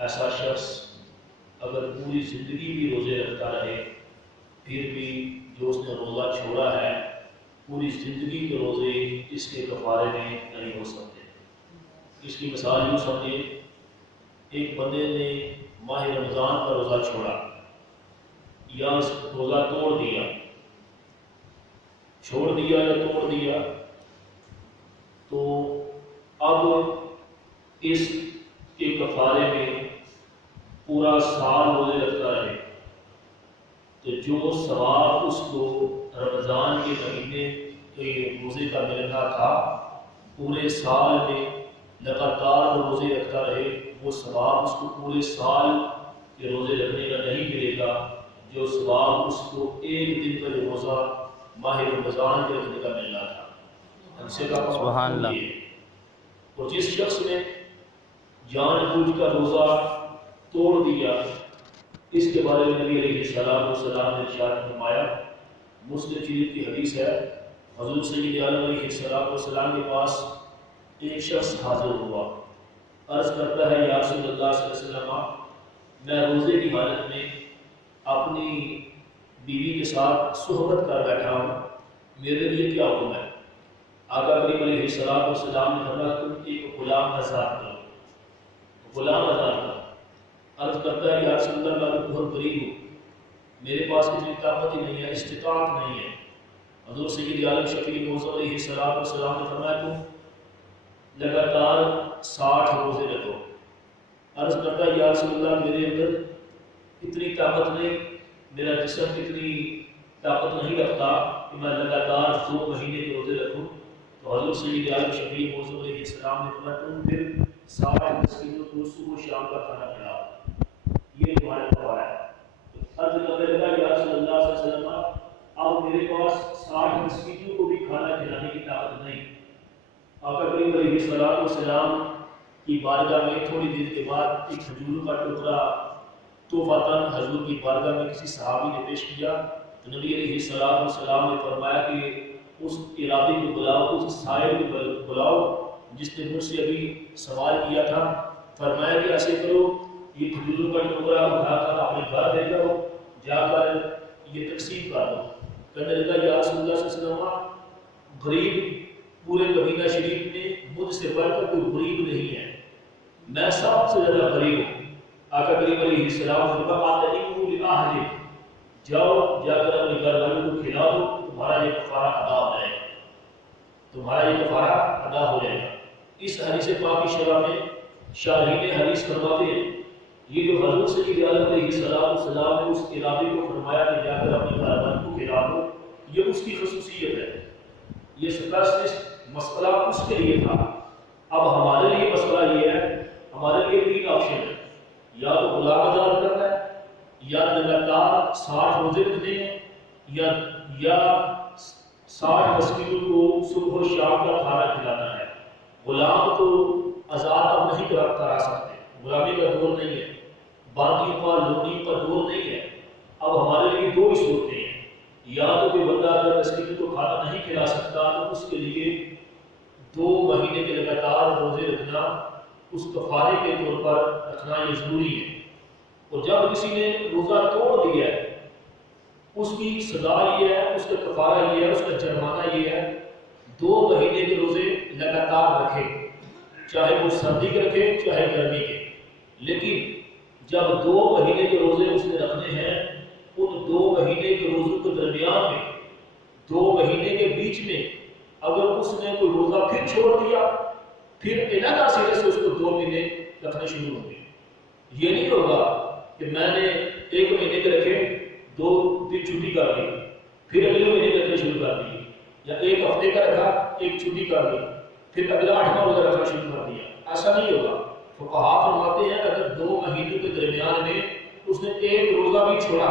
ایسا شخص اگر پوری زندگی بھی روزے رکھتا رہے پھر بھی جو اس نے روزہ چھوڑا ہے پوری زندگی کے روزے اس کے کفارے میں نہیں ہو سکتے۔ اس کی مثال یوں سمجھے، ایک بندے نے ماہ رمضان کا روزہ چھوڑا یا اس روزہ توڑ دیا یا توڑ دیا، تو اب اس کے کفارے میں پورا سال روزے رکھتا رہے تو جو ثواب اس کو رمضان کے مہینے کے روزے کا ملنا تھا پورے سال میں لگاتار روزے رکھتا رہے، وہ ثواب اس کو پورے سال کے روزے رکھنے کا نہیں ملے گا جو ثواب اس کو ایک دن کا روزہ ماہ رمضان کے رکھنے کا ملنا تھا۔ سبحان اللہ۔ اور جس شخص نے جان بوجھ کر روزہ توڑ دیا، اس کے بارے میں نبی علیہ السلام نے ارشاد فرمایا، مسلم شریف کی حدیث ہے، حضور سید عالم علیہ السلام کے پاس ایک شخص حاضر ہوا، عرض کرتا ہے یا رسول اللہ صلی اللہ علیہ وسلم، میں روزے کی حالت میں اپنی بیوی کے ساتھ صحبت کر بیٹھا ہوں، میرے لیے کیا حکم ہے؟ آقا کریم علیہ السلام نے فرمایا تم ایک غلام آزاد کرو، غلام آزاد کرو۔ عرض کرتا ہے یا رسول اللہ میں بہت غریب ہوں، میرے پاس اتنی طاقت ہی نہیں ہے، استطاعت نہیں ہے۔ حضور سید عالم شفیع موصوف علیہ السلام نے فرمایا تم لگاتار 60 روزے رکھو۔ عرض کرتا ہے یا رسول اللہ میرے اندر اتنی طاقت نہیں، میرا جسم اتنی طاقت نہیں رکھتا کہ میں لگاتار 2 مہینے کے روزے رکھوں۔ تو حضور سید عالم شفیع موصوف علیہ السلام نے فرمایا تم پھر 60 مسکینوں کو صبح و شام کا کھانا کھلاؤ، یہ تمہارا کفارہ ہے۔ عرض کرنے لگا یا رسول اللہ صلی اللہ علیہ وسلم اب میرے پاس 60 مسکینوں کو بھی کھانا کھلانے کی طاقت نہیں۔ آقا کریم علیہ السلام کی بارگاہ میں تھوڑی دیر کے بعد ایک کھجور کا ٹکڑا تحفۃً حضور کی بارگاہ میں کسی صحابی نے پیش کیا تو نبی علیہ السلام نے فرمایا کہ اس عرابی کو بلاؤ، اس سائل کو بلاؤ جس نے مجھ سے ابھی سوال کیا تھا۔ فرمایا کہ ایسے کرو، یہ کھجور کا ٹکڑا اٹھا کر اپنے گھر لے جاؤ، جا کر یہ تقسیم کر دو۔ کہنے لگا یا رسول اللہ صلی اللہ علیہ وسلم غریب پورے مدینہ شریف میں مجھ سے بڑھ کر کوئی غریب نہیں ہے، میں سب سے زیادہ غریب ہوں۔ آقا کریم علیہ السلام نے فرمایا جاؤ جا کر اپنے گھر والوں کو کھلا دو، تمہارا یہ کفارہ ادا ہو جائے گا، تمہارا یہ کفارہ ادا ہو جائے گا۔ اس حدیث پاک کی شرح میں شارحین حدیث فرماتے ہیں یہ جو حضور سید عالم علیہ السلام نے اس عرابی کو فرمایا کہ جا کر اپنے گھر والوں کو کھلا دو، یہ اس کی خصوصیت ہے، یہ سپیشلسٹ مسئلہ اس کے لیے تھا۔ اب ہمارے لیے مسئلہ یہ ہے، ہمارے لیے 3 آپشن ہے، یا تو غلام آزاد کرنا ہے، یا لگاتار 60 روزے رکھنے ہیں، یا 60 مسکینوں کو صبح و شام کا کھانا کھلانا ہے۔ غلام تو آزاد اب نہیں کرا سکتے، غلامی کا دور نہیں ہے، باندھی کا لونی کا دور نہیں ہے۔ اب ہمارے لیے 2 ہی صورتیں ہیں، یا تو کوئی بندہ اگر مسکین کو کھانا نہیں کھلا سکتا تو اس کے لیے 2 مہینے کے لگاتار روزے رکھنا اس کفارے کے طور پر رکھنا یہ ضروری ہے۔ اور جب کسی نے روزہ توڑ دیا ہے اس کی سزا یہ ہے، اس کا کفارہ یہ ہے، اس کا جرمانہ یہ ہے 2 مہینے کے روزے لگاتار رکھے، چاہے وہ سردی کے رکھے چاہے گرمی کے، لیکن جب 2 مہینے کے روزے اس نے رکھنے ہیں ان 2 مہینے کے روزوں کے درمیان میں 2 مہینے کے بیچ میں اگر اس نے کوئی روزہ پھر چھوڑ دیا پھر علیحدہ سرے سے اس کو 2 مہینے رکھنے شروع ہوں گے۔ یہ نہیں ہوگا کہ میں نے 1 مہینے کے رکھے 2 دن چھٹی کر دی پھر اگلے مہینے رکھنے شروع کر دی، یا 1 ہفتے کا رکھا 1 چھٹی کر دی پھر اگلا 8واں روزہ رکھنا شروع کر دیا، ایسا نہیں ہوگا۔ فقہاء فرماتے ہیں اگر 2 مہینوں کے درمیان میں اس نے 1 روزہ بھی چھوڑا،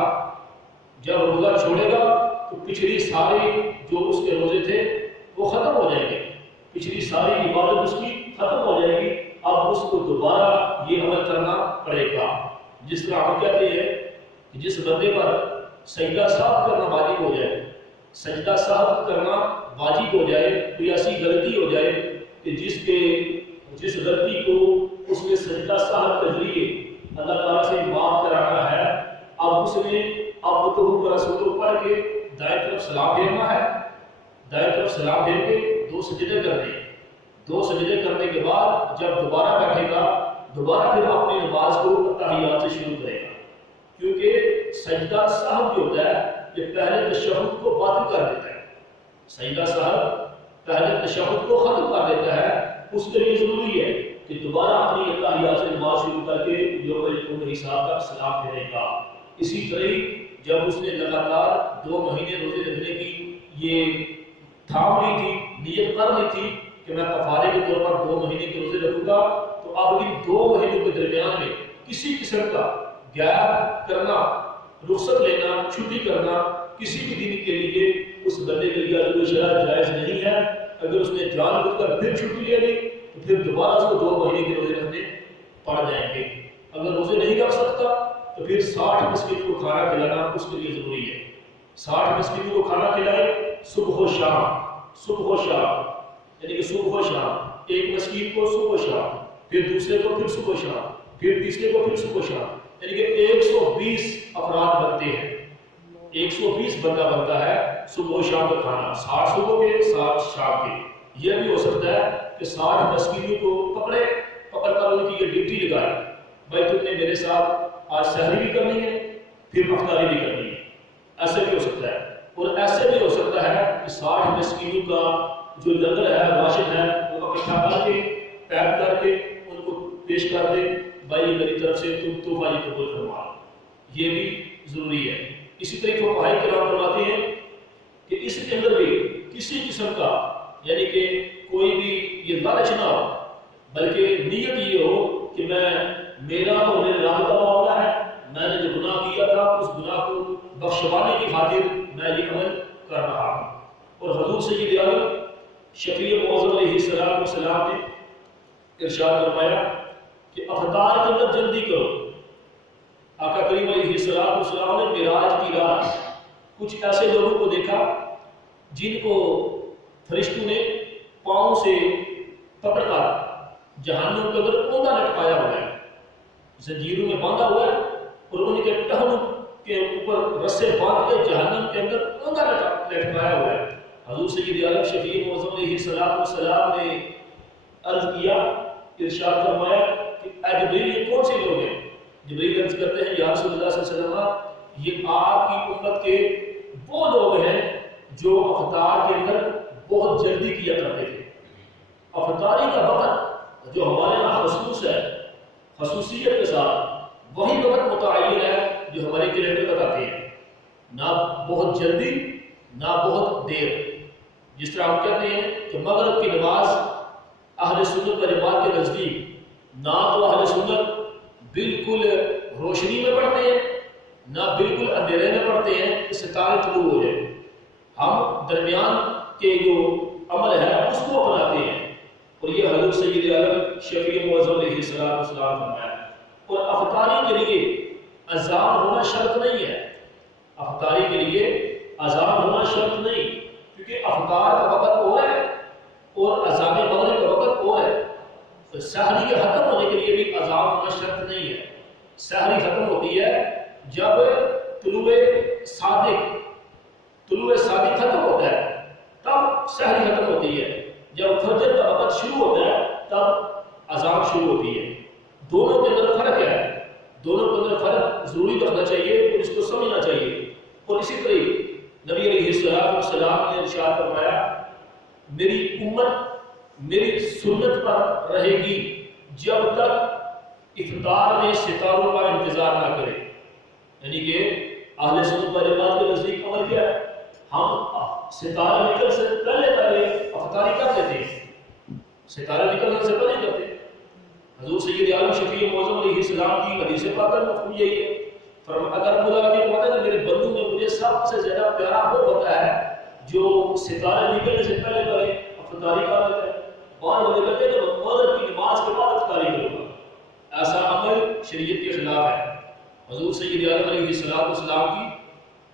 جب روزہ چھوڑے گا تو پچھلی ساری جو اس کے روزے تھے وہ ختم ہو جائیں گے، پچھلی ساری عبادت اس کی ختم ہو جائے گی، اب اس کو دوبارہ یہ عمل کرنا پڑے گا۔ جس طرح ہم کہتے ہیں کہ جس بندے پر سجدہ سہو کرنا واجب ہو جائے، سجدہ سہو کرنا واجب ہو جائے، کوئی ایسی غلطی ہو جائے کہ جس غلطی کو اس نے سجدہ سہو کے ذریعے رسول پڑھ کے دائیں طرف سلام پھیرنا ہے، دائیں طرف سلام پھیر کے 2 سجدے کرنے، 2 سجدے کرنے کے بعد جب دوبارہ بیٹھے گا دوبارہ پھر اپنی نماز کو تحیات سے شروع کرے گا، کیونکہ سجدہ سہو جو ہوتا ہے یہ پہلے تشہد کو باطل کر دیتا ہے، سجدہ سہو پہلے تشہد کو ختم کر دیتا ہے، اس کے لیے ضروری ہے کہ دوبارہ اپنی تحیات سے نماز شروع کر کے جو حساب کا سلام پھیرے گا۔ اسی طرح جب اس نے لگاتار 2 مہینے روزے رکھنے کی یہ تھام لی تھی، نیت کر لی تھی کہ میں کفارے کے طور پر 2 مہینے کے روزے رکھوں گا، تو اب ان 2 مہینوں کے درمیان میں کسی قسم کا غیاب کرنا، رخصت لینا، چھٹی کرنا کسی بھی دن کے لیے اس بندے کے لیے کوئی شرح جائز نہیں ہے۔ اگر اس نے جان بوجھ کر پھر چھٹی لے لی تو پھر دوبارہ اس کو 2 مہینے کے روزے رکھنے پڑ جائیں گے۔ اگر روزے نہیں رکھ سکتا تو پھر 60 مسکین کو کھانا کھلانا اس کے لیے ضروری ہے، 60 مسکین کو کھانا کھلائے صبح و شام، صبح و شام، یعنی کہ صبح و شام، ایک مسکین کو صبح و شام، پھر دوسرے کو پھر صبح و شام، پھر تیسرے کو پھر صبح و شام، یعنی کہ 120 افراد بنتے ہیں، 120 بندہ بنتا ہے صبح و شام کا کھانا، 60 صبح کے 60 شام کے۔ یہ بھی ہو سکتا ہے کہ 60 مسکینوں کو پکڑ کر ان کی یہ ڈیوٹی لگائے، بھائی تم نے میرے ساتھ آج سحری بھی کرنی ہے پھر افطاری بھی کرنی ہے، ایسے بھی ہو سکتا ہے۔ اور ایسے بھی ہو سکتا ہے کہ 60 مسکینوں کا جو لنگر ہے، راشن ہے، وہ اکٹھا کر کے پیک کر کے ان کو پیش کر دے، بھائی میری طرف سے تم تحفہ یہ قبول فرما، یہ بھی ضروری ہے۔ اسی طرح فقہاء کرام فرماتے ہیں کہ اس کے اندر بھی کسی قسم کا یعنی کہ کوئی بھی یہ لالچ نہ ہو، بلکہ نیت یہ ہو کہ میرا اور میرے رب کا معاملہ ہے، میں نے جو گناہ کیا تھا اس گناہ کو بخشوانے کی خاطر میں یہ عمل کر رہا ہوں۔ اور حضور سید عالم شفیع معظم علیہ السلام نے ارشاد فرمایا کہ افطار کے اندر جلدی کرو۔ آقا کریم علیہ السلام نے معراج کی رات کچھ ایسے لوگوں کو دیکھا جن کو فرشتوں نے پاؤں سے پکڑ کر جہنم کے اندر اوندا لٹکایا ہوا ہے، زنجیروں میں باندھا ہوا ہے، اور ان کے ٹہنوں کے اوپر رسے باندھ کے جہنم کے اندر اوندا لٹکایا ہوا ہے۔ حضور سید عالم شفیع معظم علیہ السلام نے عرض کیا، ارشاد فرمایا کہ اے جبریل یہ کون سے لوگ ہیں؟ جبریل عرض کرتے ہیں یا رسول اللہ صلی اللہ علیہ وسلم یہ آپ کی امت کے وہ لوگ ہیں جو افطار کے اندر بہت جلدی کیا کرتے تھے۔ افطاری کا وقت جو ہمارے یہاں خصوص ہے، خصوصیت کے ساتھ وہی وقت متعین ہے جو ہمارے کیلنڈر بتاتے ہیں، نہ بہت جلدی نہ بہت دیر۔ جس طرح ہم کہتے ہیں کہ مغرب کی نماز اہل سنت و جماعت کے نزدیک نہ تو اہل سنت بالکل روشنی میں پڑھتے ہیں نہ بالکل اندھیرے میں پڑھتے ہیں کہ ستارے طلوع ہو جائے، ہم درمیان کے جو عمل ہے اس کو اپناتے ہیں، اور یہ حضور سید عالم شفیع معظم علیہ السلام فرمایا۔ اور افطاری کے لیے اذان ہونا شرط نہیں ہے، افطاری کے لیے اذان ہونا شرط نہیں، کیونکہ افطار کا وقت اور ہے اور اذان مغرب کا وقت اور ہے۔ تو سحری کے ختم ہونے کے لیے بھی اذان ہونا شرط نہیں ہے، سحری ختم ہوتی ہے جب طلوع صادق ختم ہوتا ہے تب سحری ختم ہوتی ہے، جب فجر کا وقت شروع ہوتا ہے تب اذان شروع ہوتی ہے۔ دونوں کے اندر فرق ہے، دونوں کے اندر فرق ضروری رکھنا چاہیے اور اس کو سمجھنا چاہیے۔ اور اسی طرح نبی علیہ السلام نے ارشاد فرمایا میری امت میری سنت پر رہے گی جب تک افطار میں ستاروں کا انتظار نہ کرے، یعنی کہ اہل سنت و جماعت کے نزدیک عمل کیا ہے، ہم ستارے نکل سے پہلے افطاری کر دیتے ہیں، ستارے نکلنے سے پہلے کرتے ہیں۔ حضور سید عالم شفیع معظم علیہ السلام کی حدیث پاک میں مفہوم یہی ہے، فرمایا اگر خدا نے پتہ ہے کہ میرے بندوں میں مجھے سب سے زیادہ پیارا وہ بندہ ہے جو ستارے نکلنے سے پہلے کرے افطاری کر دیتا ہے، بعض لوگ کہتے ہیں کہ مغرب کی نماز کے بعد افطاری کروں گا، ایسا عمل شریعت کے خلاف ہے، حضور سید عالم علیہ السلام کی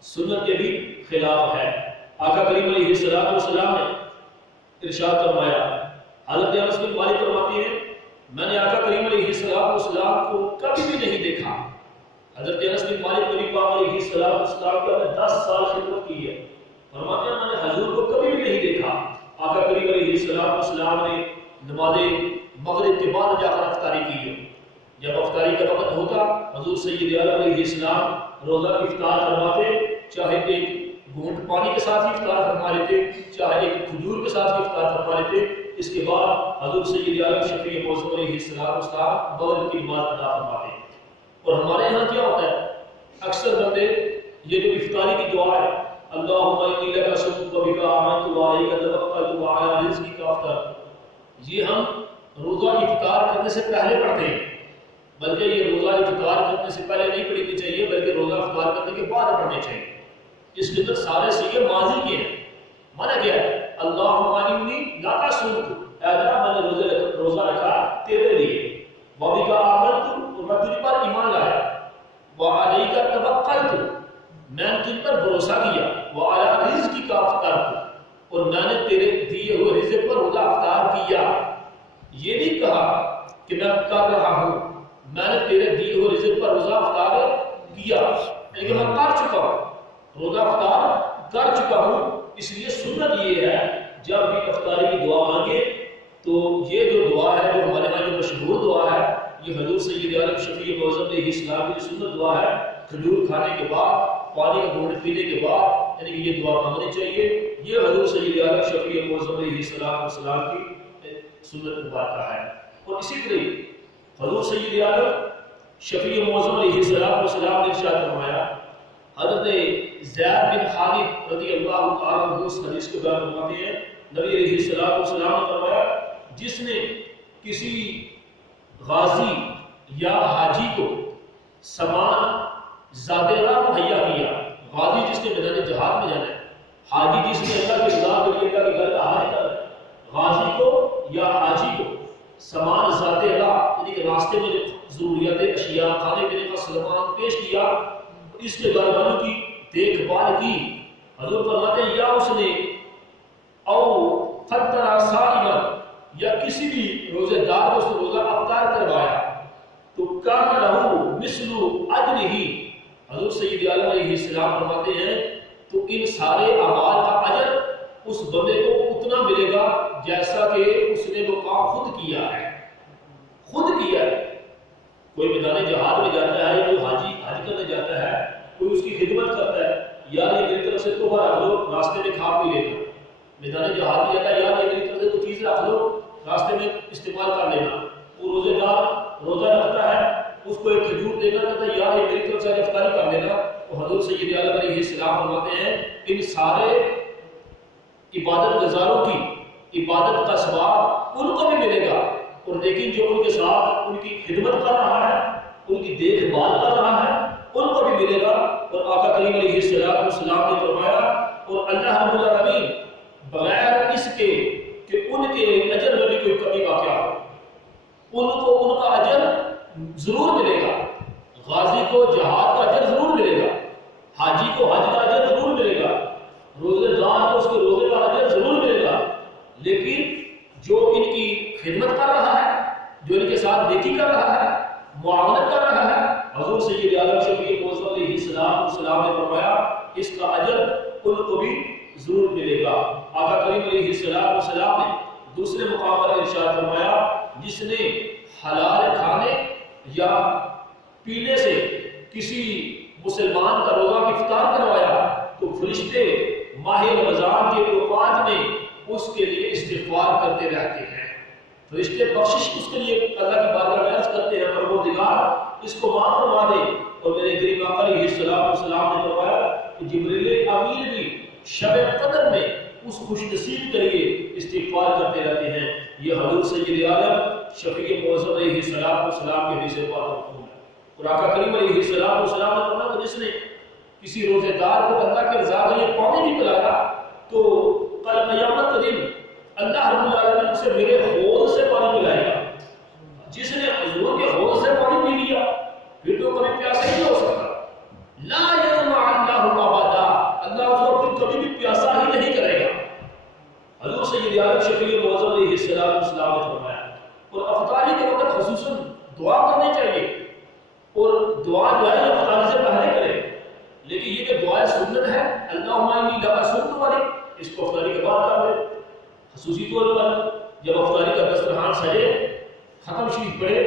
سنت کے بھی خلاف ہے۔ آقا کریم علیہ السلام نے ارشاد فرمایا، حضرت انس بن مالک فرماتے ہیں میں نے آقا کریم علیہ السلام کو کبھی بھی نہیں دیکھا حضرت انس بن مالک نبی پاک علیہ السلام کی 10 سال خدمت کی ہے، فرماتے ہیں میں نے حضور کو کبھی بھی نہیں دیکھا۔ آقا کریم علیہ السلام نے نماز مغرب کے بعد جا کر افطاری کی ہے۔ جب افطاری کا وقت ہوتا حضور سید عالم علیہ السلام روزہ افطار فرماتے، چاہے ایک گھونٹ پانی کے ساتھ ہی افطار فرما لیتے، چاہے ایک کھجور کے ساتھ ہی افطار فرما لیتے۔ اس کے بعد حضور سید عالم شفیع معظم علیہ السلام مغرب کی نماز ادا فرماتے۔ اور ہمارے یہاں کیا ہوتا ہے، اکثر بندے یہ جو افطاری کی دعا ہے، اللہم انی لک صمت و بک آمنت و علیک توکلت و علی رزقک افطرت، یہ ہم روزہ افطار کرنے سے پہلے پڑھتے ہیں، بلکہ یہ روزہ افطار کرنے سے پہلے نہیں پڑھنی چاہیے، بلکہ روزہ افطار کرنے کے بعد پڑھنے چاہیے۔ اس کے اندر سارے صیغے ماضی کے ہیں۔ مانا کیا ہے، اللہم انی لک صمت، اے اللہ میں نے روزہ رکھا تیرے لیے، و بک آمنت، اور میں تجھ پر ایمان لایا، وعلیک توکلت، میں نے تجھ پر بھروسہ کیا، وعلی رزقک افطرت، اور میں نے تیرے دیے ہوئے رزق پر روزہ افطار کیا۔ یہ نہیں کہا کہ میں کر رہا ہوں، میں نے تیرے دیے ہوئے رزق پر روزہ افطار کیا، لیکن میں کر چکا ہوں، روزہ افطار کر چکا ہوں۔ اس لیے سنت یہ ہے جب بھی افطاری کی دعا مانگے تو یہ جو دعا ہے، جو ہمارے یہاں جو مشہور دعا ہے، یہ حضور سید عالم شفیع معظم علیہ السلام کی سنت دعا ہے۔ کھجور کھانے کے بعد، پانی کا گھونٹ پینے کے بعد یعنی کہ یہ دعا مانگنی چاہیے۔ یہ حضور سید عالم شفیع معظم علیہ السلام کی سنت مبارکہ ہے۔ اور اسی طرح حضور سید عالم شفیع معظم علیہ السلام نے ارشاد فرمایا، حضرت زید بن خالد رضی اللہ تعالیٰ عنہ اس حدیث کو بیان فرماتے ہیں، نبی علیہ السلام نے فرمایا، جس نے کسی غازی یا حاجی کو سامان زیادہ راہ مہیا کیا، غازی جس نے میدان جہاد میں جانا ہے، حاجی جس نے اللہ کے رضا کے لیے اللہ کے گھر کا حاج کرنا ہے، غازی کو یا حاجی کو سامان ذات راہ یعنی کہ راستے میں جو ضروریات اشیاء کھانے پینے کا سامان پیش کیا، اس کے گھرانوں کی دیکھ بھال کی، حضور فرماتے ہیں یا اس نے او فطر صائما یا کسی بھی روزے دار کو اس نے روزہ افطار کروایا تو کان لہ مثل اجرہ، حضور سید عالم علیہ السلام فرماتے ہیں تو ان سارے اعمال کا اجر اس بندے کو اتنا ملے گا جیسا کہ اس نے وہ کام خود کیا ہے، خود کیا ہے۔ کوئی میدان جہاد میں جاتا ہے، کوئی حاجی حج کرنے جاتا ہے، کوئی اس کی خدمت کرتا ہے، یار یہ میری طرف سے تحفہ رکھ لو، راستے میں کھا پی لینا۔ میدان جہاد میں جاتا ہے، یار یہ میری طرف سے کوئی چیز رکھ لو، راستے میں استعمال کر لینا۔ وہ روزے دار روزہ رکھتا ہے، اس کو ایک کھجور دے کر کہتا ہے یار یہ میری طرف سے افطاری کر لینا۔ تو حضور سید عالم علیہ السلام فرماتے ہیں ان سارے عبادت گزاروں کی عبادت کا ثواب ان کو بھی ملے گا، اور لیکن جو ان کے ساتھ ان کی خدمت کر رہا ہے، ان کی دیکھ بھال کر رہا ہے، ان کو بھی ملے گا۔ اور آقا کریم علیہ السلام نے فرمایا اور اللہ رب العالمین بغیر اس کے کہ ان کے اجر میں بھی کوئی کمی واقع ہو، ان کو ان کا اجر ضرور ملے گا۔ غازی کو جہاد کا اجر ضرور ملے گا، حاجی کو حج کا اجر ضرور ملے گا، روزے دار کو اس کے روزے کا اجر ضرور ملے گا، لیکن جو ان کی خدمت کر رہا ہے، جو ان کے ساتھ نیکی کر رہا ہے، معاونت کر رہا ہے، حضور سید عالم شفیع معظم علیہ السلام نے فرمایا اس کا اجر ان کو بھی ضرور ملے گا۔ آقا کریم علیہ السلام نے دوسرے مقام پر ارشاد فرمایا جس نے حلال کھانے یا پینے سے کسی مسلمان کا روزہ افطار کروایا تو فرشتے ماہ رمضان کے اوقات میں اس کے لیے استغفار کرتے رہتے ہیں، فرشتے بخشش اس کے لیے اللہ کی بارگاہ میں عرض کرتے ہیں پروردگار اس کو معاف فرما دے۔ اور میرے کریم آقا علیہ السلام نے فرمایا کہ جبریل امین بھی شب قدر میں اس خوش نصیب کے لیے استغفار کرتے رہتے ہیں۔ یہ حضور سید عالم شفیع معظم علیہ السلام کے حدیث پاک مفہوم ہے۔ اور آقا کریم علیہ السلام نے فرمایا کہ جس نے کسی روزے دار کو اللہ کے رضا کے لیے پانی بھی پلایا تو کل قیامت کے دن اللہ رب العالمین سے میرے حوض سے پانی پلائے گا۔ جس نے حضور کے حوض سے پانی پی لیا پھر تو کبھی پیاسا ہی نہیں ہو سکتا۔ لا یظمأ اللہ ابدا، اللہ اس کو پھر کبھی بھی پیاسا ہی نہیں کرے گا۔ حضور سید عالم شفیع معظم علیہ السلام نے فرمایا۔ اور افطاری کے وقت خصوصاً دعا کرنی چاہیے، اور دعا جو ہے دعائیں سنت ہے، اللہم انی لما سنت والی، اس کو افطاری کے بعد کر لے. خصوصی طور پر جب افطاری کا دسترخوان سجے، ختم شریف پڑھے،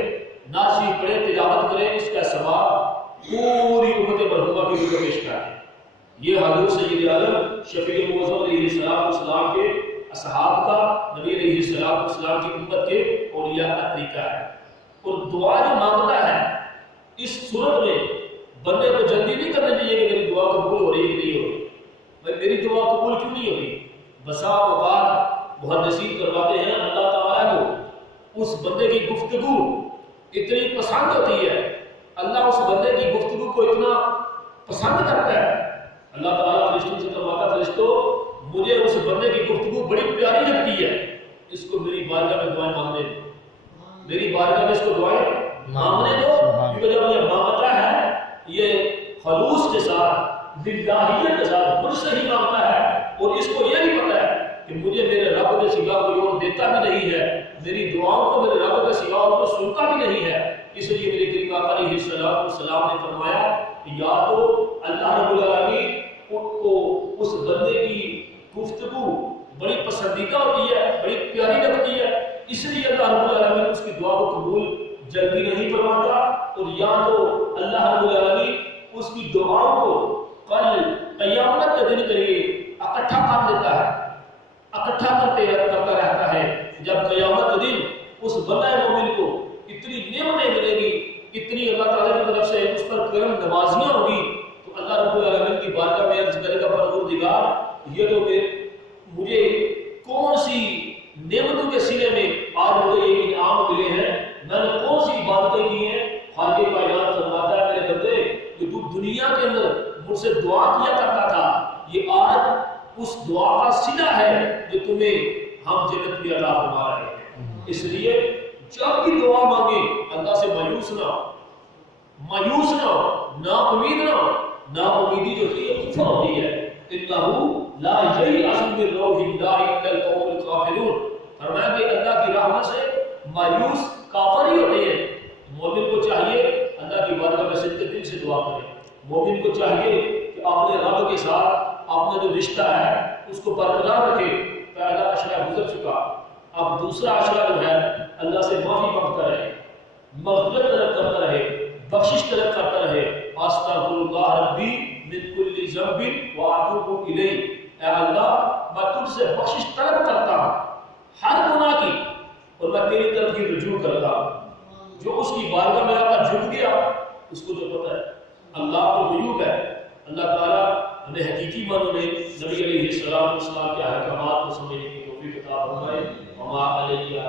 نعت شریف پڑھے، تلاوت کرے، اس کا ثواب پوری امت مرحومہ کی روح میں پیش کرتے ہیں. یہ حضور سید عالم شفیع معظم علیہ السلام کے اصحاب کا، نبی علیہ السلام کی امت کے اولیاء کا طریقہ ہے. اور دعا جو مانگتا ہے اس صورت میں بندے کو جلدی نہیں کرنا چاہیے کہ میری دعا قبول ہو رہی ہے کہ نہیں ہو رہی. بھائی میری دعا قبول کیوں نہیں ہو رہی؟ بسا اوقات محدثین کرواتے ہیں اللہ تعالیٰ کو اس بندے کی گفتگو اتنی پسند ہوتی ہے، اللہ اس بندے کی گفتگو کو اتنا پسند کرتا ہے، اللہ تعالیٰ فرشتوں سے فرماتا فرشتوں مجھے اس بندے کی گفتگو بڑی پیاری لگتی ہے، اس کو میری بارگاہ میں دعائیں مانگنے دو، میری بارگاہ میں اس کو دعائیں مانگنے دو. کیونکہ جب یہ مانگتا ہے یہ خلوص کے ساتھ، دلداریت کے ساتھ مجھ سے ہی مانگتا ہے، اور اس کو یہ بھی پتا ہے کہ مجھے میرے رب کے سوا کوئی اور دیتا بھی نہیں ہے، میری دعاؤں کو میرے رب کے سوا اور کوئی سنتا بھی نہیں ہے. اس لیے میرے کریم آقا علیہ السلام نے فرمایا کہ یا تو اللہ رب العالمین کو اس بندے کی گفتگو بڑی پسندیدہ ہوتی ہے، بڑی پیاری لگتی ہے، اس لیے اللہ رب العالمین اس کی دعا کو قبول جلدی نہیں فرماتا، اور یا تو اللہ رب العالمین اس کی دعاؤں کو کل قیامت کے دن کے لیے اکٹھا کر دیتا ہے، اکٹھا کرتا رہتا ہے. جب قیامت کے دن اس بندہ مومن کو اتنی نعمتیں ملے گی، اتنی اللہ تعالیٰ کی طرف سے اس پر کرم نوازیاں ہوگی، تو اللہ رب العالمین کی بارگاہ میں عرض کرے گا پروردگار یہ تو مجھے کون سی نعمتوں کے سلے میں آج مجھے یہ انعام ملے ہیں، میں نے کون سی عبادتیں کی ہیں. خالق کائنات فرماتا ہے میرے بندے کہ تو دنیا کے اندر مجھ سے دعا کیا کرتا تھا، یہ آج اس دعا کا صلہ ہے جو تمہیں ہم جنت میں عطا فرما رہے ہیں. اس لیے جب بھی دعا مانگے اللہ سے مایوس نہ ہو، مایوس نہ ہو، نا امید نہ ہو. نا امیدی جو ہے کفر ہوتی ہے. انہ لا ییأس من روح اللہ الا القوم الکافرون. فرمایا کہ اللہ کی رحمت سے مایوس کافر ہی ہوتے ہیں. مومن کو چاہیے اللہ کی بارگاہ میں صدق دل سے دعا کرے. مومن کو چاہیے کہ اپنے رب کے ساتھ اپنا جو رشتہ ہے اس کو برقرار رکھے. پہلا اشرا گزر چکا، اب دوسرا اشرا جو ہے اللہ سے معافی مانگتا رہے، مغفرت طلب کرتا رہے، بخشش طلب کرتا رہے. استغفر اللہ ربی من کل ذنب واتوب الیہ. اے اللہ میں تجھ سے بخشش طلب کرتا ہوں ہر گناہ کی، اور میں تیری طرف ہی رجوع کرتا ہوں. جو اس کی بارگاہ میں آ کر جھک گیا اس کو تو پتہ ہے اللہ کو غیوب ہے. اللہ تعالیٰ ہمیں حقیقی معنوں میں نبی علیہ السلام کے احکامات کو سمجھنے کی توفیق عطا فرمائے. وما علیہ